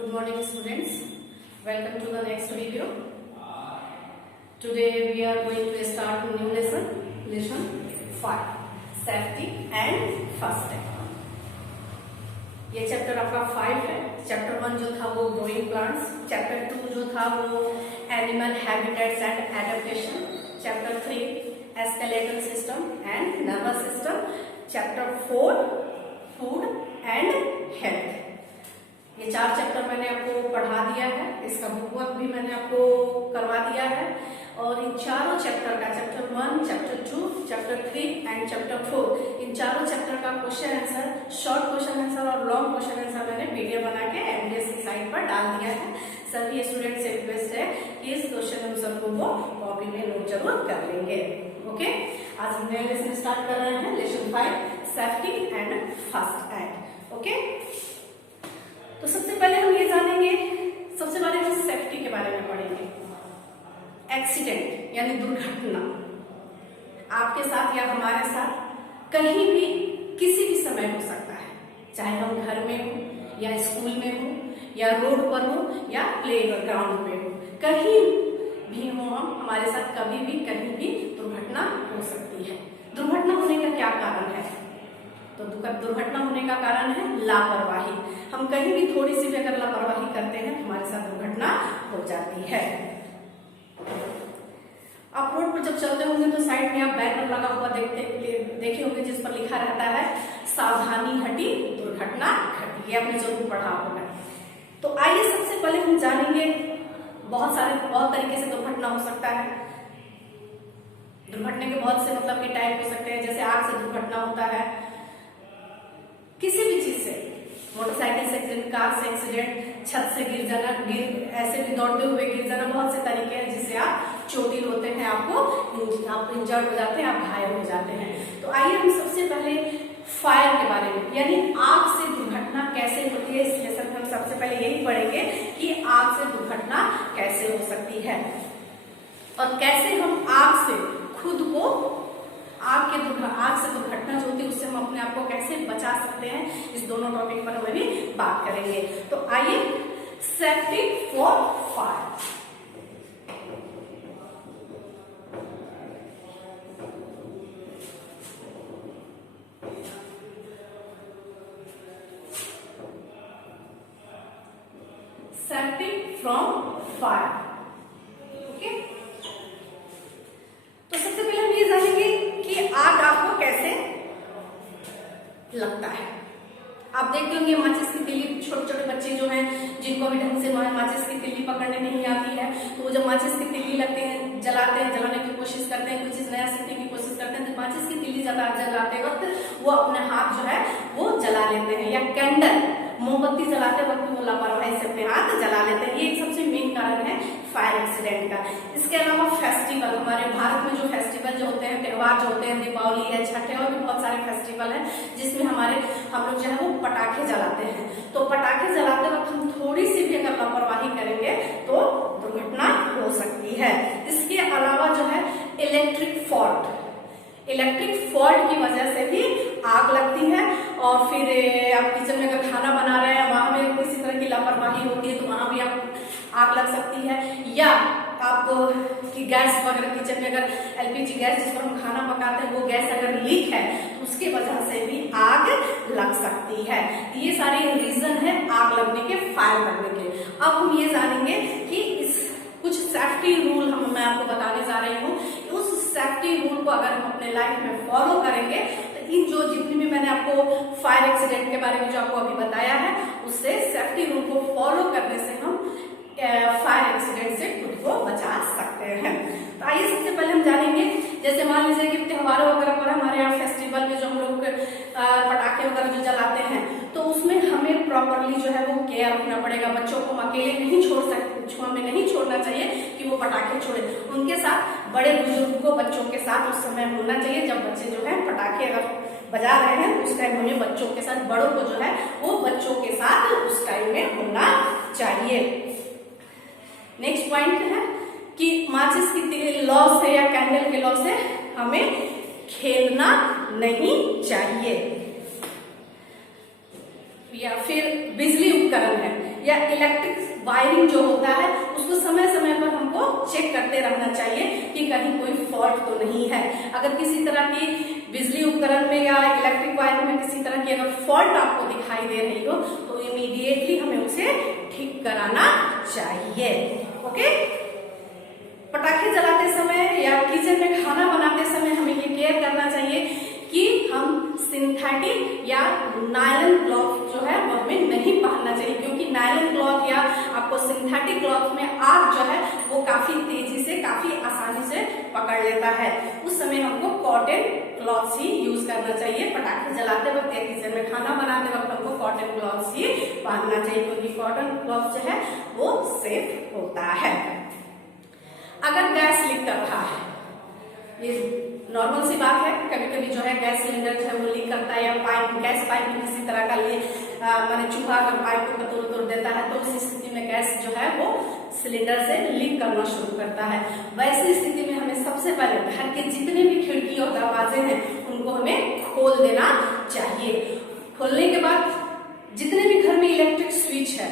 Good morning, students. Welcome to the next video. Today we are going to start a new lesson 5, safety and first aid. ये chapter आपका 5 है. Chapter 1 जो था वो growing plants, chapter 2 जो था वो animal habitats and adaptation, chapter 3 skeletal system and nervous system, chapter 4 food and health. ये 4 चैप्टर मैंने आपको पढ़ा दिया है. इसका बुक वर्क भी मैंने आपको करवा दिया है. और इन चारों चैप्टर का chapter 1, chapter 2, chapter 3 and chapter 4, इन चारों चैप्टर का question answer, short question answer और लॉन्ग क्वेश्चन आंसर मैंने वीडियो बना के एमडीएस की साइट पर डाल दिया है. सभी स्टूडेंट से रिक्वेस्ट है कि इस क्वेश्चन आंसर को वो कॉपी में नोट जरूर कर लेंगे. ओके, आज हम नया लेसन स्टार्ट कर रहे हैं, lesson 5, safety and first aid. Okay, तो सबसे पहले हम ये जानेंगे, सबसे पहले हम सेफ्टी के बारे में पढ़ेंगे. एक्सीडेंट यानी दुर्घटना आपके साथ या हमारे साथ कहीं भी किसी भी समय हो सकता है, चाहे हम घर में हो या स्कूल में हो या रोड पर हो या प्ले ग्राउंड पे हो, कहीं भी हो हम, हमारे साथ कभी भी कहीं भी दुर्घटना हो सकती है. दुर्घटना होने का क्या कारण है? तो दुर्घटना होने का कारण है लापरवाही. हम कहीं भी थोड़ी सी भी अगर लापरवाही करते हैं हमारे साथ दुर्घटना हो जाती है. आप रोड पर जब चलते होंगे तो साइड में आप बैनर लगा हुआ देखे होंगे जिस पर लिखा रहता है सावधानी हटी दुर्घटना घटी. ये आपने जरूर पढ़ा होगा. तो आइए सबसे पहले हम जानेंगे, बहुत तरीके से दुर्घटना हो सकता है. दुर्घटना के बहुत से मतलब के टाइप हो सकते हैं. जैसे आग से दुर्घटना होता है, किसी भी चीज से, मोटरसाइकिल से एक्सीडेंट, कार से एक्सीडेंट, छत से गिर जाना, ऐसे भी दौड़ते हुए गिर जाना. बहुत से तरीके हैं जिससे आप चोटिल होते हैं, आप इंजर्ड हो जाते हैं, आप घायल हो जाते हैं. तो आइए हम सबसे पहले फायर के बारे में, यानी आग से दुर्घटना कैसे होती है, इस लेसन में हम सबसे पहले यही पढ़ेंगे कि आग से दुर्घटना कैसे हो सकती है और कैसे हम आग से खुद को, आग से दुर्घटना जो होती है उससे हम अपने आप को कैसे बचा सकते हैं, इस दोनों टॉपिक पर हम अभी बात करेंगे. तो आइए, safety for fire. Safety from fire. Okay, तो सबसे पहले हम ये जानेंगे कि आग आपको कैसे लगता है. आप देखते होंगे माचिस की तीली, छोटे छोटे बच्चे जो हैं जिनको भी ढंग से माचिस की तीली पकड़ने नहीं आती है, तो वो जब माचिस की तीली लगते हैं, जलाने की कोशिश करते हैं, कोई चीज नया सीखने की कोशिश करते हैं, तो माचिस की तीली जलाते वक्त वो अपने हाथ जो है वो जला लेते हैं. या कैंडल, मोमबत्ती जलाते वक्त वो लापरवाही से अपने हाथ जला लेते हैं. ये एक सबसे मेन कारण है फायर एक्सीडेंट का. इसके अलावा फेस्टिवल, हमारे भारत में जो फेस्टिवल जो होते हैं, त्योहार जो होते हैं, दीपावली है, छठ है, और भी बहुत सारे फेस्टिवल हैं जिसमें हम लोग जो है वो पटाखे जलाते हैं. तो पटाखे जलाते वक्त हम थोड़ी सी भी अगर लापरवाही करेंगे तो दुर्घटना हो सकती है. इसके अलावा जो है इलेक्ट्रिक फॉल्ट की वजह से भी आग लगती है. और फिर आप किचन में अगर खाना बना रहे हैं, वहां में किसी तरह की लापरवाही होती है तो वहां भी आग लग सकती है. या आप की गैस वगैरह, किचन में अगर एलपीजी गैस जिस पर हम खाना पकाते हैं वो गैस अगर लीक है तो उसके वजह से भी आग लग सकती है. ये सारे रीजन है आग लगने के, फायर लगने के. अब हम ये जानेंगे कि कुछ सेफ्टी रूल मैं आपको बताने जा रही हूँ. उस सेफ्टी रूल को अगर हम अपने लाइफ में फॉलो करेंगे तो इन जितनी भी मैंने आपको फायर एक्सीडेंट के बारे में जो आपको अभी बताया है, उससे सेफ्टी रूल को फॉलो करने से हम फायर एक्सीडेंट से खुद को बचा सकते हैं. तो आइए सबसे पहले हम जानेंगे, जैसे मान लीजिए कि त्योहारों वगैरह पर हमारे यहाँ फेस्टिवल में जो हम लोग पटाखे वगैरह जो जलाते हैं, तो उसमें हमें प्रॉपरली जो है वो केयर रखना पड़ेगा. बच्चों को हम अकेले नहीं छोड़ सकते, हमें नहीं छोड़ना चाहिए कि वो पटाखे छोड़े. उनके साथ बड़े बुजुर्ग को बच्चों के साथ उस समय होना चाहिए. जब बच्चे जो है पटाखे अगर बजा रहे हैं उस टाइम हमें बच्चों के साथ, बड़ों को जो है वो बच्चों के साथ उस टाइम में होना चाहिए. नेक्स्ट पॉइंट है कि माचिस की लॉ से या कैंडल के लॉ से हमें खेलना नहीं चाहिए. या फिर बिजली उपकरण है, या इलेक्ट्रिक वायरिंग जो होता है उसको समय समय पर हमको चेक करते रहना चाहिए कि कहीं कोई फॉल्ट तो नहीं है। अगर किसी तरह की बिजली उपकरण में या इलेक्ट्रिक वायर में किसी तरह की अगर फॉल्ट आपको दिखाई दे रही हो तो इमीडिएटली हमें उसे ठीक कराना चाहिए। ओके, पटाखे जलाते समय या किचन में खाना बनाते समय हमें ये केयर करना चाहिए कि हम सिंथेटिक या नायलॉन क्लॉथ जो है वो हमें नहीं पहनना चाहिए, क्योंकि नायलॉन क्लॉथ या आपको सिंथेटिक क्लॉथ में आग जो है वो काफी तेजी से काफी आसानी से पकड़ लेता है। उस समय हमको कॉटन क्लॉथ्स ही यूज करना चाहिए। पटाखे जलाते वक्त या किचन में खाना बनाते वक्त हमको कॉटन क्लॉथ्स ही पहनना चाहिए, क्योंकि कॉटन क्लॉथ जो है वो सेफ होता है। अगर गैस लीक कर रहा है, ये नॉर्मल सी बात है, कभी कभी जो है गैस सिलेंडर जो है वो लीक करता है या पाइप गैस पाइप में किसी तरह का मैंने चूहा अगर पाइप को तोड़ देता है तो उस स्थिति में गैस जो है वो सिलेंडर से लीक करना शुरू करता है। वैसी स्थिति में हमें सबसे पहले घर के जितने भी खिड़की और दरवाजे हैं उनको हमें खोल देना चाहिए। खोलने के बाद जितने भी घर में इलेक्ट्रिक स्विच है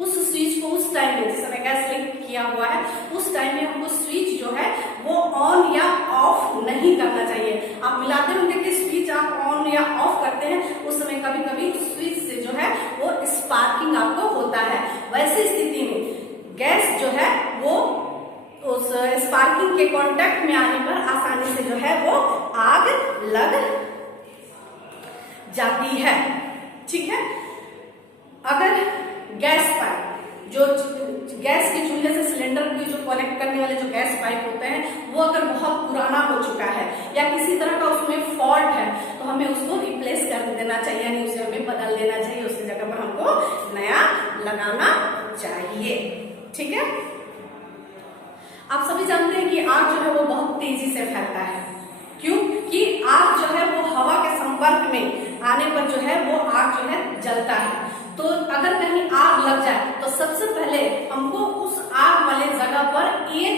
उस स्विच को उस टाइम में, जिस समय गैस लीक किया हुआ है उस टाइम में हमको स्विच जो है वो ऑन या ऑफ नहीं करना चाहिए। आप मिलाते होंगे कि स्विच आप ऑन या ऑफ करते हैं, उस समय कभी कभी स्विच से जो है वो स्पार्किंग आपको होता है। वैसी स्थिति में गैस जो है वो उस स्पार्किंग के कांटेक्ट में आने पर आसानी से जो है वो आग लग जाती है। ठीक है, अगर गैस पाइप जो गैस के चूल्हे से सिलेंडर की जो कनेक्ट करने वाले जो गैस पाइप होते हैं वो अगर बहुत पुराना हो चुका है या किसी तरह का उसमें फॉल्ट है तो हमें उसको रिप्लेस कर देना चाहिए, यानी उसे हमें बदल देना चाहिए, उसकी जगह पर हमको नया लगाना चाहिए। ठीक है, आप सभी जानते हैं कि आग जो है वो बहुत तेजी से फैलता है। क्यों? कि आग जो है वो हवा के संपर्क में आने पर जो है वो आग जो है जलता है। तो अगर कहीं आग लग जाए तो सबसे पहले हमको उस आग वाले जगह पर एयर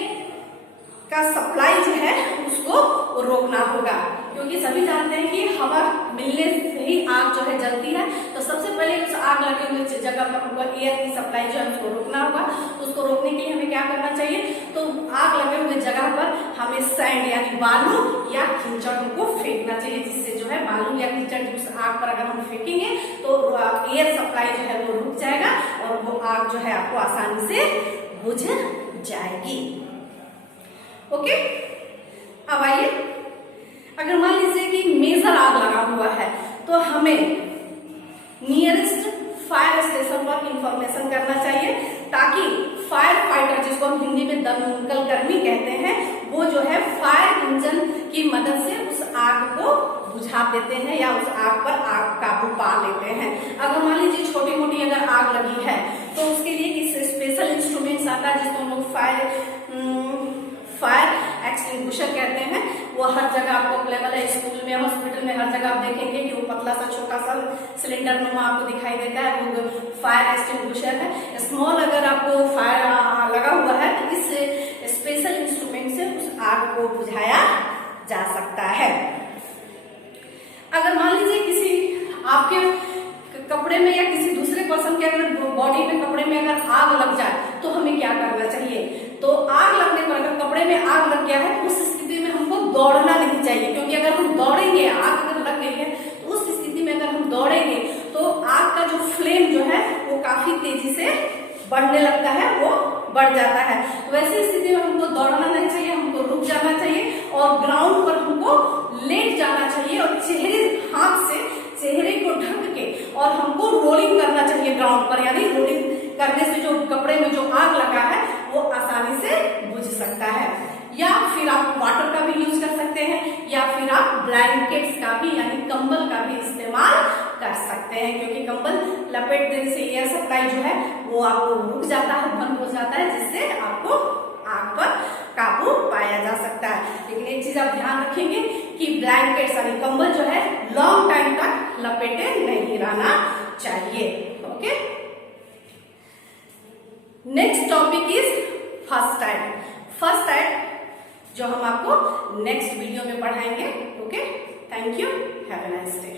का सप्लाई जो है उसको रोकना होगा, क्योंकि सभी जानते हैं कि हवा मिलने से ही आग जो है जलती है। तो सबसे पहले उस आग लगे हुए जगह पर हमको एयर की सप्लाई जो है उसको रोकना होगा। उसको रोकने के लिए हमें क्या करना चाहिए? तो आग लगे हुए जगह पर हमें सैंड यानी बालू या कीचड़ हमको फेंकना चाहिए, जिससे जो है बालू या कीचड़ उस आग पर अगर हम फेंकेंगे तो एयर सप्लाई जो है वो रुक जाएगा और वो आग जो है आपको आसानी से बुझ जाएगी। ओके, अब आइए, अगर मान लीजिए कि मेजर आग लगा हुआ है तो हमें नियरेस्ट फायर स्टेशन पर इंफॉर्मेशन करना चाहिए, ताकि फायर फाइटर, जिसको हम हिंदी में दमकल कर्मी कहते हैं, वो जो है फायर इंजन की मदद से उस आग को बुझा देते हैं या उस आग पर आग काबू पा लेते हैं। अगर मान लीजिए छोटी मोटी अगर आग लगी है तो उसके लिए इस स्पेशल इंस्ट्रूमेंट्स आता है जिसको हम लोग फायर एक्सटिंग्विशर कहते हैं। वो हर जगह आपको अवेलेबल है, स्कूल में, हॉस्पिटल में, हर जगह आप देखेंगे कि वो पतला सा छोटा सा सिलेंडर नुमा आपको दिखाई देता है, वो फायर एक्सटिंग्विशर है। स्मॉल अगर आपको फायर लगा हुआ है तो इस स्पेशल इंस्ट्रूमेंट से उस आग को बुझाया जा सकता है। अगर मान लीजिए किसी आपके कपड़े में या किसी दूसरे पर्सन के अगर बॉडी में कपड़े में अगर आग लग जाए तो हमें क्या करना चाहिए? तो आग लगने पर अगर कपड़े में आग लग गया है उस स्थिति में हमको दौड़ना नहीं चाहिए, क्योंकि अगर हम दौड़ेंगे, आग अगर लग गई है तो उस स्थिति में अगर हम दौड़ेंगे तो आग का जो फ्लेम जो है वो काफी तेजी से बढ़ने लगता है, वो बढ़ जाता है। वैसी स्थिति में हमको दौड़ना नहीं चाहिए, हमको रुक जाना चाहिए और ग्राउंड पर हमको लेट जाना चाहिए और हाथ से चेहरे को ढक के और हमको रोलिंग करना चाहिए ग्राउंड पर, यानी रोलिंग करने से जो कपड़े में जो आग लगा है वो आसानी से बुझ सकता है। या फिर आप वाटर का भी यूज कर सकते हैं या फिर आप ब्लैंकेट्स का भी यानी कंबल का भी इस्तेमाल कर सकते हैं, क्योंकि कंबल लपेट देने से एयर सप्लाई जो है वो आपको रुक जाता है, बंद हो जाता है, जिससे आपको आग पर काबू पाया जा सकता है। लेकिन एक चीज आप ध्यान रखेंगे कि ब्लैंकेट्स यानी कंबल जो है लॉन्ग टाइम तक लपेटे नहीं रहना चाहिए। Okay, next topic is first aid. First aid जो हम आपको नेक्स्ट वीडियो में पढ़ाएंगे। Okay, thank you, have a nice day.